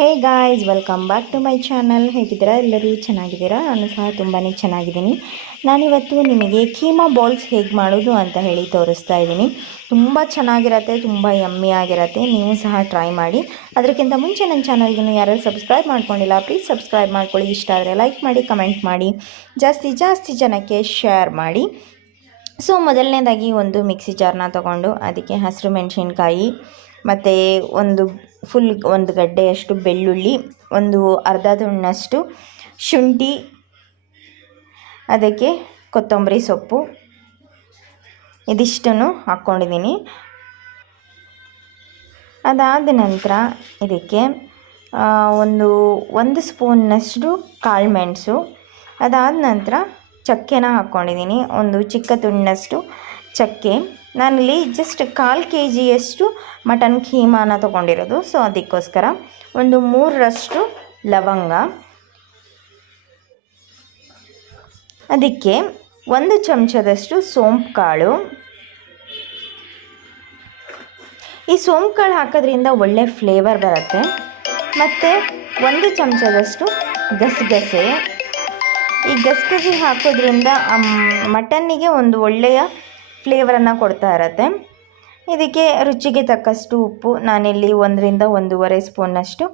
Hey guys welcome back to my channel ಹೇಗಿದ್ದೀರಾ? ಎಲ್ಲರೂ ಚೆನ್ನಾಗಿದ್ದೀರಾ? ನಾನು ಸಹ ತುಂಬಾ ಚೆನ್ನಾಗಿದ್ದೀನಿ. ನಾನಿವತ್ತು ನಿಮಗೆ ಕೀಮಾ ಬಾಲ್ಸ್ ಹೇಗೆ ಮಾಡೋದು ಅಂತ ಹೇಳಿ ತೋರಿಸ್ತಾ ಇದ್ದೀನಿ. ತುಂಬ ಚೆನ್ನಾಗಿರತ್ತೆ, ತುಂಬ ಯಮ್ಮಿ ಆಗಿರತ್ತೆ. ನೀವು ಸಹ ಟ್ರೈ ಮಾಡಿ. ಅದಕ್ಕಿಂತ ಮುಂಚೆ ನನ್ನ ಚಾನಲ್ಗೆ ಯಾರು ಸಬ್ಸ್ಕ್ರೈಬ್ ಮಾಡ್ಕೊಂಡಿಲ್ಲ ಪ್ಲೀಸ್ ಸಬ್ಸ್ಕ್ರೈಬ್ ಮಾಡ್ಕೊಳ್ಳಿ. ಇಷ್ಟ ಆದರೆ ಲೈಕ್ ಮಾಡಿ ಕಮೆಂಟ್ ಮಾಡಿ. ಜಾಸ್ತಿ ಜಾಸ್ತಿ ಜನಕ್ಕೆ ಶೇರ್ ಮಾಡಿ. ಸೊ ಮೊದಲನೇದಾಗಿ ಒಂದು ಮಿಕ್ಸಿ ಜಾರ್ನ ತಗೊಂಡು, ಅದಕ್ಕೆ ಹಸಿರು ಮೆಣಸಿನ್ಕಾಯಿ, ಮತ್ತು ಒಂದು ಫುಲ್ ಒಂದು ಗಡ್ಡೆಯಷ್ಟು ಬೆಳ್ಳುಳ್ಳಿ, ಒಂದು ಅರ್ಧ ತುಂಡಷ್ಟು ಶುಂಠಿ, ಅದಕ್ಕೆ ಕೊತ್ತಂಬರಿ ಸೊಪ್ಪು, ಇದಿಷ್ಟನ್ನು ಹಾಕ್ಕೊಂಡಿದ್ದೀನಿ. ಅದಾದ ನಂತರ ಇದಕ್ಕೆ ಒಂದು ಒಂದು ಸ್ಪೂನ್ನಷ್ಟು ಕಾಳುಮೆಣಸು ಅದಾದ ನಂತರ ಚಕ್ಕೆನ ಹಾಕ್ಕೊಂಡಿದ್ದೀನಿ. ಒಂದು ಚಿಕ್ಕ ತುಂಡಷ್ಟು ಚಕ್ಕೆ. ನಾನಿಲ್ಲಿ ಜಸ್ಟ್ ಕಾಲು ಕೆ ಜಿಯಷ್ಟು ಮಟನ್ ಖೀಮಾನ ತೊಗೊಂಡಿರೋದು. ಸೊ ಅದಕ್ಕೋಸ್ಕರ ಒಂದು ಮೂರರಷ್ಟು ಲವಂಗ. ಅದಕ್ಕೆ ಒಂದು ಚಮಚದಷ್ಟು ಸೋಂಪು ಕಾಳು ಈ ಸೋಂಪು ಕಾಳು ಹಾಕೋದ್ರಿಂದ ಒಳ್ಳೆ ಫ್ಲೇವರ್ ಬರುತ್ತೆ. ಮತ್ತು ಒಂದು ಚಮಚದಷ್ಟು ಗಸಗಸೆ. ಈ ಗಸಗಸೆ ಹಾಕೋದ್ರಿಂದ ಮಟನ್ನಿಗೆ ಒಂದು ಒಳ್ಳೆಯ ಫ್ಲೇವರನ್ನು ಕೊಡ್ತಾ ಇರತ್ತೆ. ಇದಕ್ಕೆ ರುಚಿಗೆ ತಕ್ಕಷ್ಟು ಉಪ್ಪು, ನಾನಿಲ್ಲಿ ಒಂದರಿಂದ ಒಂದೂವರೆ ಸ್ಪೂನಷ್ಟು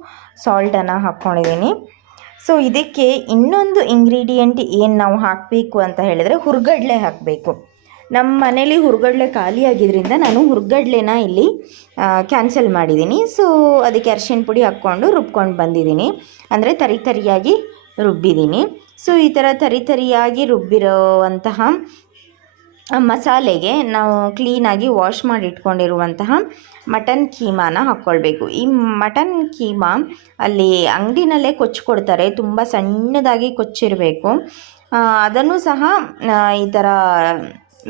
ಸಾಲ್ಟನ್ನು ಹಾಕ್ಕೊಂಡಿದ್ದೀನಿ. ಸೊ ಇದಕ್ಕೆ ಇನ್ನೊಂದು ಇಂಗ್ರೀಡಿಯೆಂಟ್ ಏನು ನಾವು ಹಾಕಬೇಕು ಅಂತ ಹೇಳಿದರೆ ಹುರ್ಗಡ್ಲೆ ಹಾಕಬೇಕು. ನಮ್ಮ ಮನೇಲಿ ಹುರ್ಗಡ್ಲೆ ಖಾಲಿಯಾಗಿದ್ದರಿಂದ ನಾನು ಹುರ್ಗಡ್ಲೆನ ಇಲ್ಲಿ ಕ್ಯಾನ್ಸಲ್ ಮಾಡಿದ್ದೀನಿ. ಸೊ ಅದಕ್ಕೆ ಅರಿಶಿನ ಪುಡಿ ಹಾಕ್ಕೊಂಡು ರುಬ್ಕೊಂಡು ಬಂದಿದ್ದೀನಿ. ಅಂದರೆ ತರಿ ತರಿಯಾಗಿ ರುಬ್ಬಿದ್ದೀನಿ. ಸೊ ಈ ಥರ ತರಿ ತರಿಯಾಗಿ ರುಬ್ಬಿರೋವಂತಹ ಮಸಾಲೆಗೆ ನಾವು ಕ್ಲೀನಾಗಿ ವಾಶ್ ಮಾಡಿ ಇಟ್ಕೊಂಡಿರುವಂತಹ ಮಟನ್ ಕೀಮಾನ ಹಾಕ್ಕೊಳ್ಬೇಕು. ಈ ಮಟನ್ ಕೀಮಾ ಅಲ್ಲಿ ಅಂಗಡಿನಲ್ಲೇ ಕೊಚ್ಚಿಕೊಡ್ತಾರೆ ತುಂಬ ಸಣ್ಣದಾಗಿ ಕೊಚ್ಚಿರಬೇಕು. ಅದನ್ನು ಸಹ ಈ ಥರ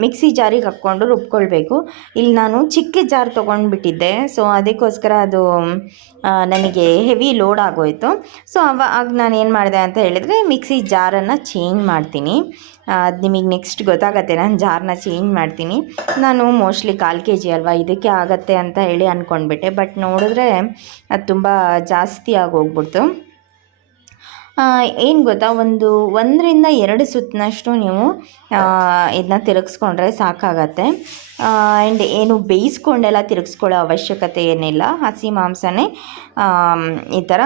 ಮಿಕ್ಸಿ ಜಾರಿಗೆ ಹಾಕ್ಕೊಂಡು ರುಬ್ಕೊಳ್ಬೇಕು. ಇಲ್ಲಿ ನಾನು ಚಿಕ್ಕ ಜಾರ್ ತೊಗೊಂಡ್ಬಿಟ್ಟಿದ್ದೆ. ಸೊ ಅದಕ್ಕೋಸ್ಕರ ಅದು ನನಗೆ ಹೆವಿ ಲೋಡ್ ಆಗೋಯಿತು. ಸೊ ಅವಾಗ ನಾನು ಏನು ಮಾಡಿದೆ ಅಂತ ಹೇಳಿದರೆ ಮಿಕ್ಸಿ ಜಾರನ್ನು ಚೇಂಜ್ ಮಾಡ್ತೀನಿ. ಅದು ನಿಮಗೆ ನೆಕ್ಸ್ಟ್ ಗೊತ್ತಾಗತ್ತೆ. ನಾನು ಜಾರ್ನ ಚೇಂಜ್ ಮಾಡ್ತೀನಿ. ನಾನು ಮೋಸ್ಟ್ಲಿ ಕಾಲು ಕೆ ಜಿ ಅಲ್ವಾ, ಇದಕ್ಕೆ ಆಗತ್ತೆ ಅಂತ ಹೇಳಿ ಅಂದ್ಕೊಂಡ್ಬಿಟ್ಟೆ ಬಟ್ ನೋಡಿದ್ರೆ ಅದು ತುಂಬ ಜಾಸ್ತಿ ಆಗೋಗ್ಬಿಡ್ತು. ಏನು ಗೊತ್ತಾ? ಒಂದು ಒಂದರಿಂದ ಎರಡು ಸುತ್ತಿನಷ್ಟು ನೀವು ಇದನ್ನ ತಿರುಗಿಸ್ಕೊಂಡ್ರೆ ಸಾಕಾಗತ್ತೆ. ಆ್ಯಂಡ್ ಏನು ಬೇಯಿಸ್ಕೊಂಡೆಲ್ಲ ತಿರುಗಿಸ್ಕೊಳ್ಳೋ ಅವಶ್ಯಕತೆ ಏನಿಲ್ಲ. ಹಸಿ ಮಾಂಸನೇ ಈ ಥರ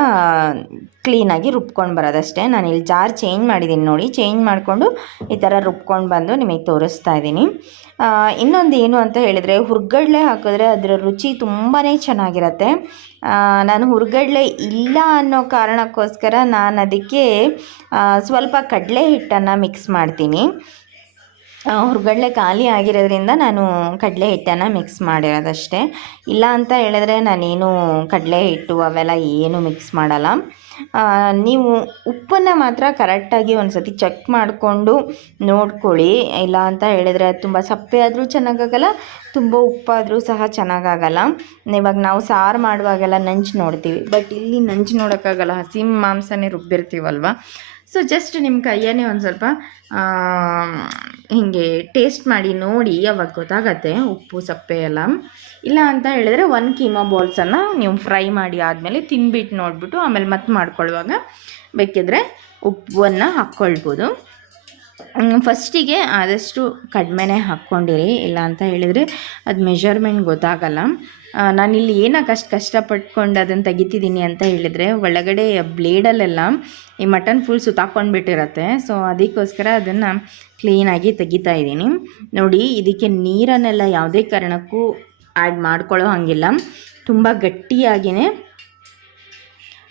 ಕ್ಲೀನಾಗಿ ರುಬ್ಕೊಂಡು ಬರೋದಷ್ಟೇ. ನಾನು ಇಲ್ಲಿ ಜಾರ್ ಚೇಂಜ್ ಮಾಡಿದ್ದೀನಿ ನೋಡಿ. ಚೇಂಜ್ ಮಾಡಿಕೊಂಡು ಈ ಥರ ರುಬ್ಕೊಂಡು ಬಂದು ನಿಮಗೆ ತೋರಿಸ್ತಾ ಇದ್ದೀನಿ ಇನ್ನೊಂದು ಏನು ಅಂತ ಹೇಳಿದರೆ, ಹುರ್ಗಡ್ಲೆ ಹಾಕಿದ್ರೆ ಅದರ ರುಚಿ ತುಂಬಾ ಚೆನ್ನಾಗಿರತ್ತೆ. ನಾನು ಹುರ್ಗಡ್ಲೆ ಇಲ್ಲ ಅನ್ನೋ ಕಾರಣಕ್ಕೋಸ್ಕರ ನಾನು ಅದಕ್ಕೆ ಸ್ವಲ್ಪ ಕಡಲೆ ಹಿಟ್ಟನ್ನು ಮಿಕ್ಸ್ ಮಾಡ್ತೀನಿ. ಹುರ್ಗಡ್ಲೆ ಖಾಲಿ ಆಗಿರೋದ್ರಿಂದ ನಾನು ಕಡಲೆ ಹಿಟ್ಟನ್ನು ಮಿಕ್ಸ್ ಮಾಡಿರೋದಷ್ಟೇ. ಇಲ್ಲ ಅಂತ ಹೇಳಿದ್ರೆ ನಾನೇನು ಕಡಲೆ ಹಿಟ್ಟು ಅವೆಲ್ಲ ಏನು ಮಿಕ್ಸ್ ಮಾಡಲ್ಲ. ನೀವು ಉಪ್ಪನ್ನು ಮಾತ್ರ ಕರೆಕ್ಟಾಗಿ ಒಂದು ಸತಿ ಚೆಕ್ ಮಾಡಿಕೊಂಡು ನೋಡ್ಕೊಳ್ಳಿ. ಇಲ್ಲ ಅಂತ ಹೇಳಿದರೆ ತುಂಬ ಸಪ್ಪೆ ಆದರೂ ಚೆನ್ನಾಗಾಗಲ್ಲ, ತುಂಬ ಉಪ್ಪಾದರೂ ಸಹ ಚೆನ್ನಾಗಾಗಲ್ಲ. ಇವಾಗ ನಾವು ಸಾರು ಮಾಡುವಾಗೆಲ್ಲ ನಂಚು ನೋಡ್ತೀವಿ. ಬಟ್ ಇಲ್ಲಿ ನಂಚು ನೋಡೋಕ್ಕಾಗಲ್ಲ. ಹಸಿ ಮಾಂಸನೇ ರುಬ್ಬಿರ್ತೀವಲ್ವ? ಸೊ ಜಸ್ಟ್ ನಿಮ್ಮ ಕೈಯನ್ನೇ ಒಂದು ಸ್ವಲ್ಪ ಹೀಗೆ ಟೇಸ್ಟ್ ಮಾಡಿ ನೋಡಿ ಅವಾಗ ಗೊತ್ತಾಗತ್ತೆ, ಉಪ್ಪು, ಸಪ್ಪೆ ಎಲ್ಲ. ಇಲ್ಲ ಅಂತ ಹೇಳಿದ್ರೆ ಒಂದು ಕೀಮಾ ಬಾಲ್ಸನ್ನು ನೀವು ಫ್ರೈ ಮಾಡಿ ಆದಮೇಲೆ ತಿನ್ಬಿಟ್ಟು ನೋಡಿಬಿಟ್ಟು ಆಮೇಲೆ ಮತ್ತೆ ಮಾಡ್ಕೊಳ್ಳುವಾಗ ಬೇಕಿದ್ರೆ ಉಪ್ಪನ್ನು ಹಾಕ್ಕೊಳ್ಬೋದು. ಫಸ್ಟಿಗೆ ಆದಷ್ಟು ಕಡಿಮೆನೇ ಹಾಕ್ಕೊಂಡಿರಿ, ಇಲ್ಲ ಅಂತ ಹೇಳಿದರೆ ಅದು ಮೆಷರ್ಮೆಂಟ್ ಗೊತ್ತಾಗಲ್ಲ. ನಾನಿಲ್ಲಿ ಏನಕ್ಕೆ ಅಷ್ಟು ಕಷ್ಟಪಟ್ಕೊಂಡು ಅದನ್ನು ತೆಗಿತಿದ್ದೀನಿ ಅಂತ ಹೇಳಿದರೆ, ಒಳಗಡೆ ಬ್ಲೇಡಲ್ಲೆಲ್ಲ ಈ ಮಟನ್ ಫುಲ್ ಸುತ್ತಾಕೊಂಡ್ಬಿಟ್ಟಿರತ್ತೆ. ಸೊ ಅದಕ್ಕೋಸ್ಕರ ಅದನ್ನು ಕ್ಲೀನಾಗಿ ತೆಗಿತಾ ಇದ್ದೀನಿ. ನೋಡಿ, ಇದಕ್ಕೆ ನೀರನ್ನೆಲ್ಲ ಯಾವುದೇ ಕಾರಣಕ್ಕೂ ಆ್ಯಡ್ ಮಾಡ್ಕೊಳ್ಳೋ ಹಾಗಿಲ್ಲ. ತುಂಬ ಗಟ್ಟಿಯಾಗಿಯೇ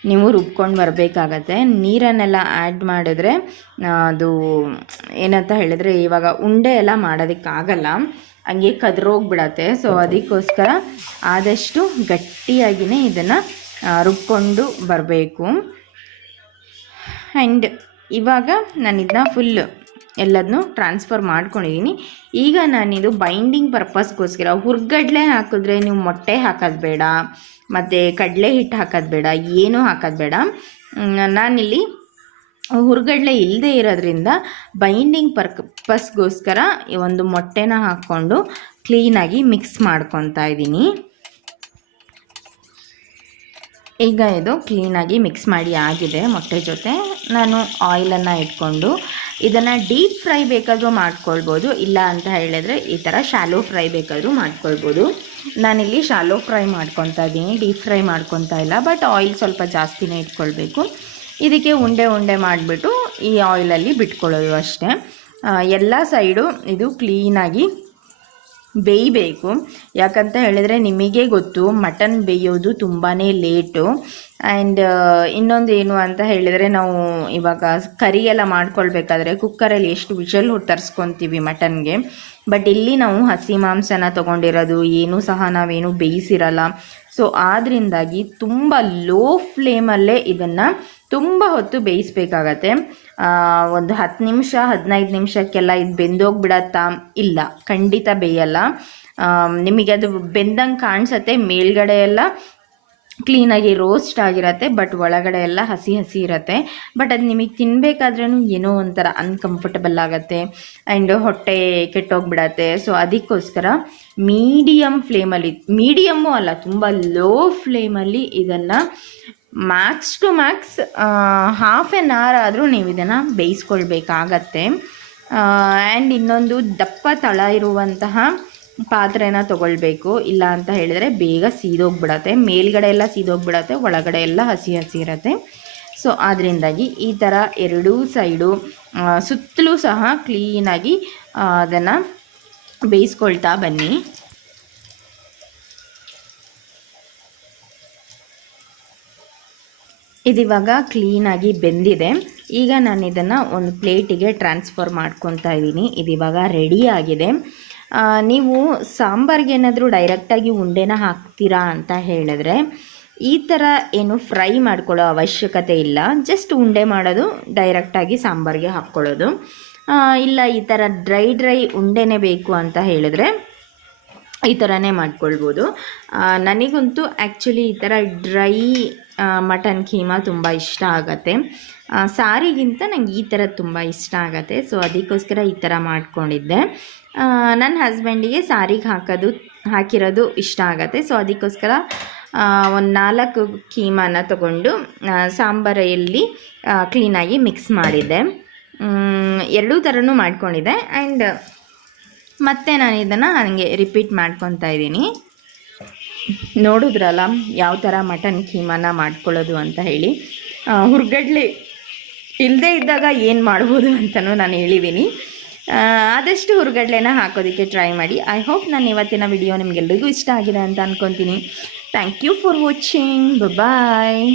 ನೀವು ರುಬ್ಕೊಂಡು ಬರಬೇಕಾಗತ್ತೆ. ನೀರನ್ನೆಲ್ಲ ಆ್ಯಡ್ ಮಾಡಿದ್ರೆ ಅದು ಏನಂತ ಹೇಳಿದರೆ ಇವಾಗ ಉಂಡೆ ಎಲ್ಲ ಮಾಡೋದಕ್ಕಾಗಲ್ಲ. ಹಂಗೆ ಕದ್ರೋಗ್ಬಿಡತ್ತೆ. ಸೊ ಅದಕ್ಕೋಸ್ಕರ ಆದಷ್ಟು ಗಟ್ಟಿಯಾಗಿಯೇ ಇದನ್ನು ರುಬ್ಕೊಂಡು ಬರಬೇಕು. ಆ್ಯಂಡ್ ಇವಾಗ ನಾನು ಇದನ್ನ ಫುಲ್ ಎಲ್ಲದನ್ನೂ ಟ್ರಾನ್ಸ್ಫರ್ ಮಾಡ್ಕೊಂಡಿದ್ದೀನಿ ಈಗ ನಾನಿದು ಬೈಂಡಿಂಗ್ ಪರ್ಪಸ್ಗೋಸ್ಕರ ಹುರ್ಗಡ್ಲೆ ಹಾಕಿದ್ರೆ ನೀವು ಮೊಟ್ಟೆ ಹಾಕೋದು ಬೇಡ. ಮತ್ತು ಕಡಲೆ ಹಿಟ್ಟು ಹಾಕೋದು ಬೇಡ, ಏನೂ ಹಾಕೋದು ಬೇಡ. ನಾನಿಲ್ಲಿ ಹುರ್ಗಡ್ಲೆ ಇಲ್ಲದೆ ಇರೋದ್ರಿಂದ ಬೈಂಡಿಂಗ್ ಪರ್ಪಸ್ಗೋಸ್ಕರ ಈ ಒಂದು ಮೊಟ್ಟೆನ ಹಾಕ್ಕೊಂಡು ಕ್ಲೀನಾಗಿ ಮಿಕ್ಸ್ ಮಾಡ್ಕೊತಾ ಇದ್ದೀನಿ. ಈಗ ಇದು ಕ್ಲೀನಾಗಿ ಮಿಕ್ಸ್ ಮಾಡಿ ಆಗಿದೆ ಮೊಟ್ಟೆ ಜೊತೆ. ನಾನು ಆಯಿಲನ್ನು ಇಟ್ಕೊಂಡು ಇದನ್ನು ಡೀಪ್ ಫ್ರೈ ಬೇಕಾದರೂ ಮಾಡ್ಕೊಳ್ಬೋದು, ಇಲ್ಲ ಅಂತ ಹೇಳಿದ್ರೆ ಈ ಥರ ಶಾಲೋ ಫ್ರೈ ಬೇಕಾದರೂ ಮಾಡ್ಕೊಳ್ಬೋದು. ನಾನಿಲ್ಲಿ ಶಾಲೋ ಫ್ರೈ ಮಾಡ್ಕೊತಾ ಇದ್ದೀನಿ ಡೀಪ್ ಫ್ರೈ ಮಾಡ್ಕೊತಾ ಇಲ್ಲ ಬಟ್ ಆಯಿಲ್ ಸ್ವಲ್ಪ ಜಾಸ್ತಿನೇ ಇಟ್ಕೊಳ್ಬೇಕು. ಇದಕ್ಕೆ ಉಂಡೆ ಉಂಡೆ ಮಾಡಿಬಿಟ್ಟು ಈ ಆಯಿಲಲ್ಲಿ ಬಿಟ್ಕೊಳ್ಳೋದು ಅಷ್ಟೇ. ಎಲ್ಲ ಸೈಡು ಇದು ಕ್ಲೀನಾಗಿ ಬೇಯಬೇಕು. ಯಾಕಂತ ಹೇಳಿದರೆ ನಿಮಗೆ ಗೊತ್ತು ಮಟನ್ ಬೇಯೋದು ತುಂಬಾ ಲೇಟು ಆ್ಯಂಡ್ ಇನ್ನೊಂದು ಏನು ಅಂತ ಹೇಳಿದರೆ ನಾವು ಇವಾಗ ಕರಿ ಎಲ್ಲ ಮಾಡ್ಕೊಳ್ಬೇಕಾದ್ರೆ ಕುಕ್ಕರಲ್ಲಿ ಎಷ್ಟು ವಿಷಲ್ ತರಿಸ್ಕೊತೀವಿ ಮಟನ್ಗೆ. ಬಟ್ ಇಲ್ಲಿ ನಾವು ಹಸಿ ಮಾಂಸನ ತೊಗೊಂಡಿರೋದು, ಏನೂ ಸಹ ನಾವೇನು ಬೇಯಿಸಿರಲ್ಲ. ಸೊ ಆದ್ರಿಂದಾಗಿ ತುಂಬ ಲೋ ಫ್ಲೇಮಲ್ಲೇ ಇದನ್ನು ತುಂಬ ಹೊತ್ತು ಬೇಯಿಸ್ಬೇಕಾಗತ್ತೆ. ಒಂದು ಹತ್ತು ನಿಮಿಷ, ಹದಿನೈದು ನಿಮಿಷಕ್ಕೆಲ್ಲ ಇದು ಬೆಂದೋಗ್ಬಿಡತ್ತಾ ಇಲ್ಲ. ಖಂಡಿತ ಬೇಯಲ್ಲ. ನಿಮಗೆ ಅದು ಬೆಂದಂಗೆ ಕಾಣಿಸತ್ತೆ ಮೇಲ್ಗಡೆ ಎಲ್ಲ. ಕ್ಲೀನಾಗಿ ರೋಸ್ಟ್ ಆಗಿರತ್ತೆ ಬಟ್ ಒಳಗಡೆ ಎಲ್ಲ ಹಸಿ ಹಸಿ ಇರತ್ತೆ. ಬಟ್ ಅದು ನಿಮಗೆ ತಿನ್ನಬೇಕಾದ್ರೂ ಏನೋ ಒಂಥರ ಅನ್ಕಂಫರ್ಟಬಲ್ ಆಗುತ್ತೆ ಆ್ಯಂಡ್ ಹೊಟ್ಟೆ ಕೆಟ್ಟೋಗ್ಬಿಡತ್ತೆ. ಸೊ ಅದಕ್ಕೋಸ್ಕರ ಮೀಡಿಯಮ್ ಫ್ಲೇಮಲ್ಲಿ ಮೀಡಿಯಮ್ಮು ಅಲ್ಲ, ತುಂಬ ಲೋ ಫ್ಲೇಮಲ್ಲಿ ಇದನ್ನು max to max half an hour ಆದರೂ ನೀವು ಇದನ್ನು ಬೇಯಿಸ್ಕೊಳ್ಬೇಕಾಗತ್ತೆ. ಆ್ಯಂಡ್ ಇನ್ನೊಂದು ದಪ್ಪ ತಳ ಇರುವಂತಹ ಪಾತ್ರೆನ ತೊಗೊಳ್ಬೇಕು. ಇಲ್ಲ ಅಂತ ಹೇಳಿದರೆ ಬೇಗ ಸೀದೋಗ್ಬಿಡತ್ತೆ. ಮೇಲ್ಗಡೆ ಎಲ್ಲ ಸೀದೋಗ್ಬಿಡತ್ತೆ, ಒಳಗಡೆ ಎಲ್ಲ ಹಸಿ ಹಸಿ ಇರತ್ತೆ. ಸೊ ಅದರಿಂದಾಗಿ ಈ ಥರ ಎರಡೂ ಸೈಡು ಸುತ್ತಲೂ ಸಹ ಕ್ಲೀನಾಗಿ ಅದನ್ನು ಬೇಯಿಸ್ಕೊಳ್ತಾ ಬನ್ನಿ. ಇದಿವಾಗ ಕ್ಲೀನಾಗಿ ಬೆಂದಿದೆ. ಈಗ ನಾನು ಇದನ್ನು ಒಂದು ಪ್ಲೇಟಿಗೆ ಟ್ರಾನ್ಸ್ಫರ್ ಮಾಡ್ಕೊತಾ ಇದ್ದೀನಿ ಇದಿವಾಗ ರೆಡಿ ಆಗಿದೆ. ನೀವು ಸಾಂಬಾರ್ಗೆ ಏನಾದರೂ ಡೈರೆಕ್ಟಾಗಿ ಉಂಡೆನ ಹಾಕ್ತೀರಾ ಅಂತ ಹೇಳಿದ್ರೆ, ಈ ಥರ ಏನು ಫ್ರೈ ಮಾಡ್ಕೊಳ್ಳೋ ಅವಶ್ಯಕತೆ ಇಲ್ಲ. ಜಸ್ಟ್ ಉಂಡೆ ಮಾಡೋದು ಡೈರೆಕ್ಟಾಗಿ ಸಾಂಬಾರಿಗೆ ಹಾಕ್ಕೊಳ್ಳೋದು. ಇಲ್ಲ, ಈ ಥರ ಡ್ರೈ ಡ್ರೈ ಉಂಡೆನೇ ಬೇಕು ಅಂತ ಹೇಳಿದ್ರೆ, ಈ ಥರನೇ ಮಾಡ್ಕೊಳ್ಬೋದು. ನನಗಂತೂ ಆ್ಯಕ್ಚುಲಿ ಈ ಥರ ಡ್ರೈ ಮಟನ್ ಕೀಮಾ ತುಂಬ ಇಷ್ಟ ಆಗತ್ತೆ. ಸಾರಿಗಿಂತ ನಂಗೆ ಈ ಥರ ತುಂಬ ಇಷ್ಟ ಆಗತ್ತೆ. ಸೊ ಅದಕ್ಕೋಸ್ಕರ ಈ ಥರ ಮಾಡ್ಕೊಂಡಿದ್ದೆ. ನನ್ನ ಹಸ್ಬೆಂಡಿಗೆ ಸಾರಿಗೆ ಹಾಕೋದು, ಹಾಕಿರೋದು ಇಷ್ಟ ಆಗತ್ತೆ. ಸೊ ಅದಕ್ಕೋಸ್ಕರ ಒಂದು ನಾಲ್ಕು ಕೀಮಾನ ತಗೊಂಡು ಸಾಂಬಾರಲ್ಲಿ ಕ್ಲೀನಾಗಿ ಮಿಕ್ಸ್ ಮಾಡಿದ್ದೆ. ಎರಡೂ ಥರನೂ ಮಾಡ್ಕೊಂಡಿದ್ದೆ. ಆ್ಯಂಡ್ ಮತ್ತೆ ನಾನು ಇದನ್ನು ನನಗೆ ರಿಪೀಟ್ ಮಾಡ್ಕೊತಾ ಇದ್ದೀನಿ. ನೋಡಿದ್ರಲ್ಲ, ಯಾವ ಥರ ಮಟನ್ ಕೀಮಾನ ಮಾಡ್ಕೊಳ್ಳೋದು ಅಂತ ಹೇಳಿ. ಹುರ್ಗಡ್ಲೆ ಇಲ್ಲದೇ ಇದ್ದಾಗ ಏನು ಮಾಡ್ಬೋದು ಅಂತಲೂ ನಾನು ಹೇಳಿದ್ದೀನಿ. ಆದಷ್ಟು ಹುರುಗಡ್ಲೆನ ಹಾಕೋದಕ್ಕೆ ಟ್ರೈ ಮಾಡಿ. ಐ ಹೋಪ್ ನಾನು ಇವತ್ತಿನ ವಿಡಿಯೋ ನಿಮಗೆಲ್ಲರಿಗೂ ಇಷ್ಟ ಆಗಿದೆ ಅಂತ ಅಂದ್ಕೊತೀನಿ thank you for watching bye